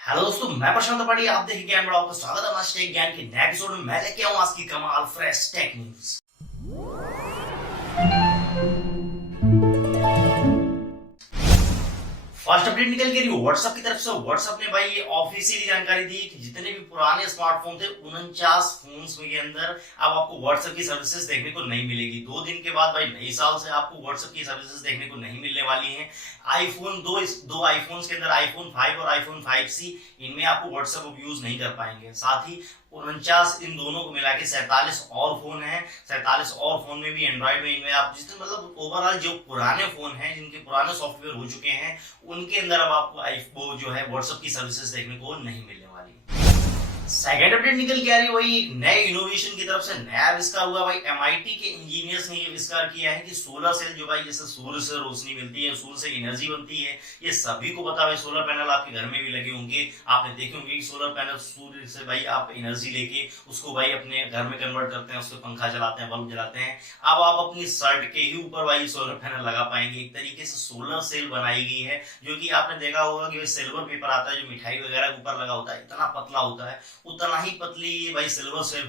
Hello दोस्तों, मैं प्रशांत त्रिपाठी। आप देखें ज्ञान बड़ा आपका स्वागत है हमारे टेक ज्ञान के नए एपिसोड में। मैं लेके आऊं आज की कमाल fresh tech news. First update निकल के रही व्हाट्सएप की तरफ से। व्हाट्सएप ने भाई ये ऑफिशियली जानकारी दी कि जितने भी पुराने स्मार्टफोन थे 49 फोन के अंदर अब आपको व्हाट्सएप की सर्विसेज देखने को नहीं मिलेगी। 2 दिन के बाद भाई नई साल से आपको व्हाट्सएप की सर्विसेज देखने को नहीं मिलने वाली हैं। आईफोन दो आईफोन के अंदर आईफोन 5 और आईफोन 5C इनमें आपको व्हाट्सएप यूज नहीं कर पाएंगे। साथ ही 49 इन दोनों को मिला के 47 और फोन है। 47 और फोन में भी एंड्रॉइड में इनमें आप जितने मतलब ओवरऑल जो पुराने फोन हैं जिनके पुराने सॉफ्टवेयर हो चुके हैं उनके अंदर अब आपको वो जो है व्हाट्सएप की सर्विसेज देखने को नहीं मिलने वाली। सेकेंड अपडेट निकल के आ रही है वही नए इनोवेशन की तरफ से। नया आविष्कार हुआ भाई MIT के इंजीनियर्स ने ये आविष्कार किया है कि सोलर सेल जो भाई जैसे सूर्य से रोशनी मिलती है, सूर्य से एनर्जी बनती है। ये सभी को पता है। सोलर पैनल आपके घर में भी लगे होंगे, आपने देखे होंगे कि सोलर पैनल सूर्य से भाई आप एनर्जी लेके उसको भाई अपने घर में कन्वर्ट करते हैं, उसको पंखा चलाते हैं, बल्ब जलाते हैं। अब आप अपनी शर्ट के ही ऊपर भाई सोलर पैनल लगा पाएंगे। एक तरीके से सोलर सेल बनाई गई है, जो कि आपने देखा होगा कि सिल्वर पेपर आता है जो मिठाई वगैरह के ऊपर लगा होता है, इतना पतला होता है, उतना ही पतली ये भाई सोलर सेल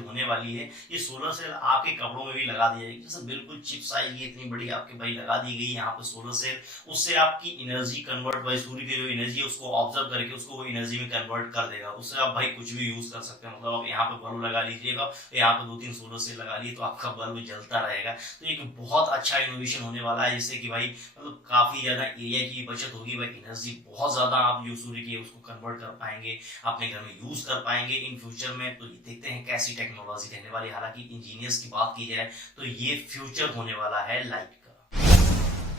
होने वाली है। ये सोलर सेल आपके कपड़ों में भी लगा दी जाएगी। जैसे बिल्कुल चिप साइज ये इतनी बड़ी आपके भाई लगा दी गई यहाँ पे सोलर सेल। उससे आपकी एनर्जी कन्वर्ट भाई सूर्य की जो एनर्जी है उसको ऑब्जर्व करके उसको वो एनर्जी में कन्वर्ट कर देगा। उससे आप भाई कुछ भी यूज कर सकते हैं। मतलब आप यहाँ पे बल्ब लगा लीजिएगा, यहाँ पे 2-3 सोलर सेल लगा लिए तो आपका बल्ब जलता रहेगा। तो एक बहुत अच्छा इनोवेशन होने वाला है, जिससे कि भाई मतलब काफी ज्यादा एरिया की बचत होगी। भाई एनर्जी बहुत ज्यादा आप जो सूर्य की है उसको कन्वर्ट कर पाएंगे, अपने घर में यूज कर पाएंगे इन फ्यूचर में। तो ये देखते हैं कैसी टेक्नोलॉजी रहने वाली। हालांकि इंजीनियर्स की बात की जाए तो ये फ्यूचर होने वाला है लाइट का।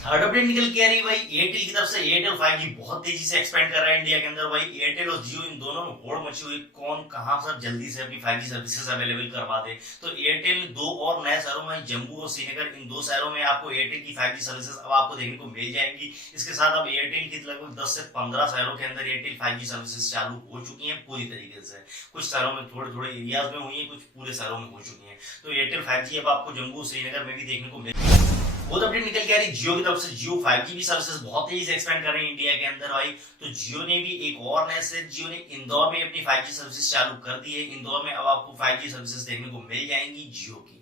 थर्ड अपडेट निकल के आ रही भाई एयरटेल की तरफ से। एयरटेल 5G बहुत तेजी से एक्सपेंड कर रहा है इंडिया के अंदर। भाई एयरटेल और जियो इन दोनों में होड़ मची हुई, कौन कहां पर जल्दी से अपनी 5G सर्विसेज अवेलेबल करवा दे। तो एयरटेल ने 2 और नए शहरों में, जम्मू और श्रीनगर, इन 2 शहरों में आपको एयरटेल की 5G सर्विसेज अब आपको देखने को मिल जाएंगी। इसके साथ अब एयरटेल की लगभग 10 से 15 शहरों के अंदर एयरटेल 5G सर्विसेज चालू हो चुकी है पूरी तरीके से। कुछ शहरों में थोड़े एरियाज में हुई है, कुछ पूरे शहरों में हो चुकी है। तो एयरटेल 5G अब आपको जम्मू श्रीनगर में भी देखने को मिल। वो अपडेट निकल के आ रही जियो की तरफ से। जियो 5G भी सर्विसेज बहुत तेजी से एक्सपेंड कर रही है इंडिया के अंदर भाई। तो जियो ने भी एक और नया से जियो ने इंदौर में अपनी 5G सर्विसेज चालू कर दी है। इंदौर में अब आपको 5G सर्विसेज देखने को मिल जाएंगी जियो की।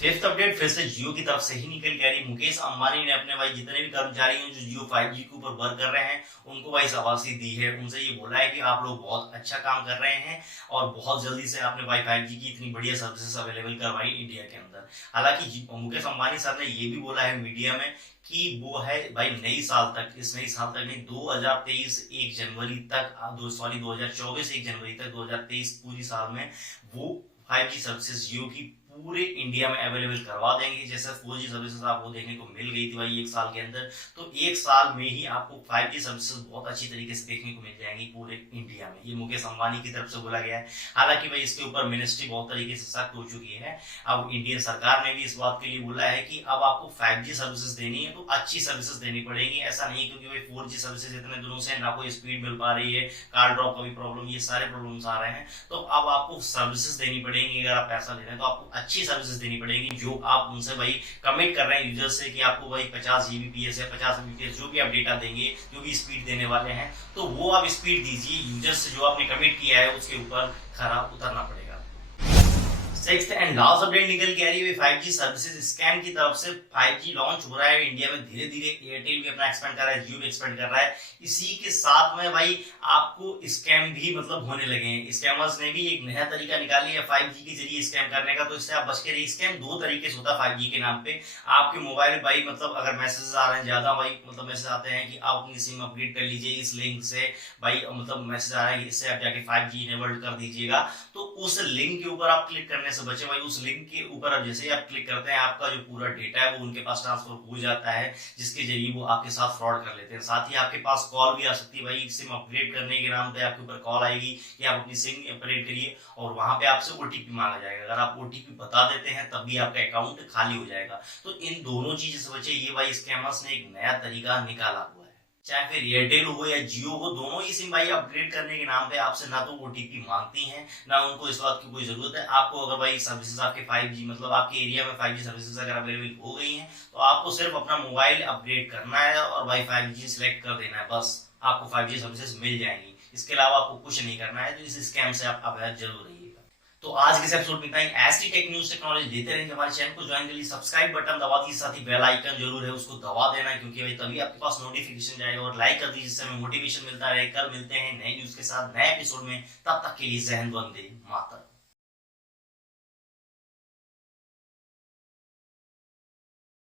फिफ्थ अपडेट फिर से जियो की तरफ से ही निकल के आ रही। मुकेश अंबानी ने अपने भाई जितने भी कर्मचारी हैं जो जियो 5G के ऊपर वर्क कर रहे हैं उनको भाई शाबाशी दी है। उनसे ये बोला है कि आप लोग बहुत अच्छा काम कर रहे हैं और बहुत जल्दी से आपने भाई 5G की इतनी बढ़िया सर्विसेज अवेलेबल करवाई इंडिया के अंदर। हालांकि मुकेश अंबानी साहब ने ये भी बोला है मीडिया में कि वो है भाई नई साल तक, इस नई साल तक नहीं, 2023 1 जनवरी तक, 2024 1 जनवरी तक, 2023 पूरी साल में वो 5G सर्विसेज जियो की पूरे इंडिया में अवेलेबल करवा देंगे। जैसे 4G सर्विसेज आपको देखने को मिल गई थी भाई 1 साल के अंदर, तो 1 साल में ही आपको 5G सर्विसेज बहुत अच्छी तरीके से देखने को मिल जाएंगी पूरे इंडिया में। ये मुकेश अंबानी की तरफ से बोला गया है। हालांकि भाई इसके ऊपर मिनिस्ट्री बहुत तरीके से सख्त हो चुकी है। अब इंडियन सरकार ने भी इस बात के लिए बोला है कि अब आपको 5G सर्विसेज देनी है तो अच्छी सर्विसेज देनी पड़ेगी। ऐसा नहीं क्योंकि भाई 4G सर्विसेज इतने दिनों से ना कोई स्पीड मिल पा रही है, कॉल ड्रॉप का भी प्रॉब्लम, ये सारे प्रॉब्लम्स आ रहे हैं। तो अब आपको सर्विसेज देनी पड़ेगी। अगर आप पैसा ले रहे हैं तो आपको अच्छी सर्विसेज देनी पड़ेगी जो आप उनसे भाई कमिट कर रहे हैं यूजर से कि आपको भाई 50 Gbps या 50 Mbps जो भी आप डेटा देंगे, जो भी स्पीड देने वाले हैं, तो वो आप स्पीड दीजिए। यूजर से जो आपने कमिट किया है उसके ऊपर खरा उतरना पड़ेगा। सिक्स्थ एंड लास्ट अपडेट निकल के आ रही है 5G सर्विसेज स्कैम की तरफ से। 5G लॉन्च हो रहा है इंडिया में धीरे धीरे। एयरटेल भी अपना एक्सपेंड कर रहा है, जियो भी एक्सपेंड कर रहा है। इसी के साथ में भाई आपको स्कैम भी मतलब होने लगे हैं। स्कैमर्स ने भी एक नया तरीका निकाली है 5G के जरिए स्कैम करने का। तो इससे आप बच के रहिए। स्कैम 2 तरीके से होता है 5G के नाम पे। आपके मोबाइल भाई मतलब अगर मैसेजेस आ रहे हैं ज्यादा भाई मतलब मैसेज आते हैं कि आप अपनी सिम अपग्रेड कर लीजिए इस लिंक से, भाई मतलब मैसेज आ रहा है इससे आप जाके 5G इनेबल्ड कर दीजिएगा। तो उस लिंक के ऊपर आप क्लिक करने से बचे भाई। उस लिंक के ऊपर अब जैसे ही आप क्लिक करते हैं आपका जो पूरा डेटा है वो उनके पास ट्रांसफर हो जाता है, जिसके जरिए वो आपके साथ फ्रॉड कर लेते हैं। साथ ही आपके पास कॉल भी आ सकती है भाई। सिम अपग्रेड करने के नाम पे आपके ऊपर कॉल आएगी कि आप अपनी सिम अपग्रेड करिए और वहां पे आपसे OTP मांगा जाएगा। अगर आप OTP बता देते हैं तब भी आपका अकाउंट खाली हो जाएगा। तो इन दोनों चीजों से बचे। ये भाई स्कैमर्स ने एक नया तरीका निकाला हुआ है। चाहे फिर एयरटेल हो या जियो हो, दोनों ही सिम भाई अपग्रेड करने के नाम पे आपसे ना तो OTP मांगती हैं, ना उनको इस बात की कोई जरूरत है। आपको अगर भाई सर्विसेज आपके 5G मतलब आपके एरिया में 5G सर्विसेज अगर अवेलेबल हो गई हैं तो आपको सिर्फ अपना मोबाइल अपग्रेड करना है और भाई 5G सिलेक्ट कर देना है बस। आपको 5G सर्विसेज मिल जाएंगी। इसके अलावा आपको कुछ नहीं करना है, तो इस स्कैम से आप अवेयर जरूर रहिएगा। तो आज के इस एपिसोड में इतना ही। ऐसी टेक न्यूज टेक्नोलॉजी देते रहेंगे। हमारे चैनल को ज्वाइन कर लीजिए, सब्सक्राइब बटन दबा दीजिए, साथ ही बेल आइकन जरूर है उसको दबा देना, क्योंकि भाई तभी आपके पास नोटिफिकेशन जाएगा। और लाइक कर दीजिए, जिससे हमें मोटिवेशन मिलता रहे। कल मिलते हैं नए न्यूज के साथ नए एपिसोड में, तब तक के लिए जय हिंद, वंदे मातरम।